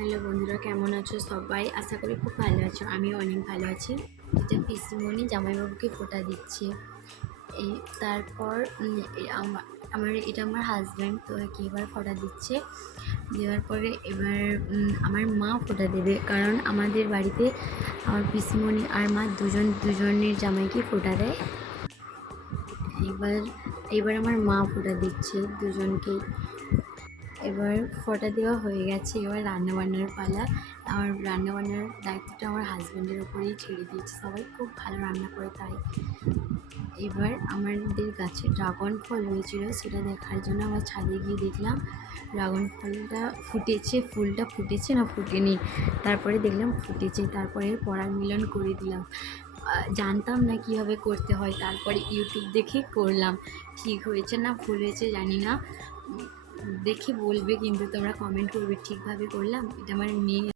Hello বন্ধুরা, কেমন আছো সবাই? আশা করি খুব ভালো আছো। আমিও অনেক ভালো আছি। এটা পিসিমণি জামাইবাবুকে ফোঁটা দিচ্ছে। এই তারপর এটা আমার হাজব্যান্ড, তো এবার ফোঁটা দিচ্ছে। দেওয়ার পরে এবার আমার মা ফোঁটা দেবে, কারণ আমাদের বাড়িতে আমার পিসিমণি আর মা দুজনের জামাইকে ফোঁটা দেয়। এবার এবার আমার মা ফোঁটা দিচ্ছে দুজনকেই। এবার ফোঁটা দেওয়া হয়ে গেছে, এবার রান্নাবান্নার পালা। আমার রান্নাবান্নার দায়িত্বটা আমার হাজব্যান্ডের ওপরেই ছেড়ে দিয়েছি। সবাই খুব ভালো রান্না করে, তাই এবার আমাদের গাছে ড্রাগন ফল হয়েছিল, সেটা দেখার জন্য আমার ছাদে গিয়ে দেখলাম ড্রাগন ফলটা ফুটেছে। ফুলটা ফুটেছে না ফুটেনি, তারপরে দেখলাম ফুটেছে। তারপরে পরাগ মিলন করে দিলাম। জানতাম না কীভাবে করতে হয়, তারপরে ইউটিউব দেখে করলাম। ঠিক হয়েছে না ভুল হয়েছে জানি না, দেখে বলবে কিন্তু তোমরা, কমেন্ট করবে ঠিকভাবে করলাম। এটা আমার মেয়ে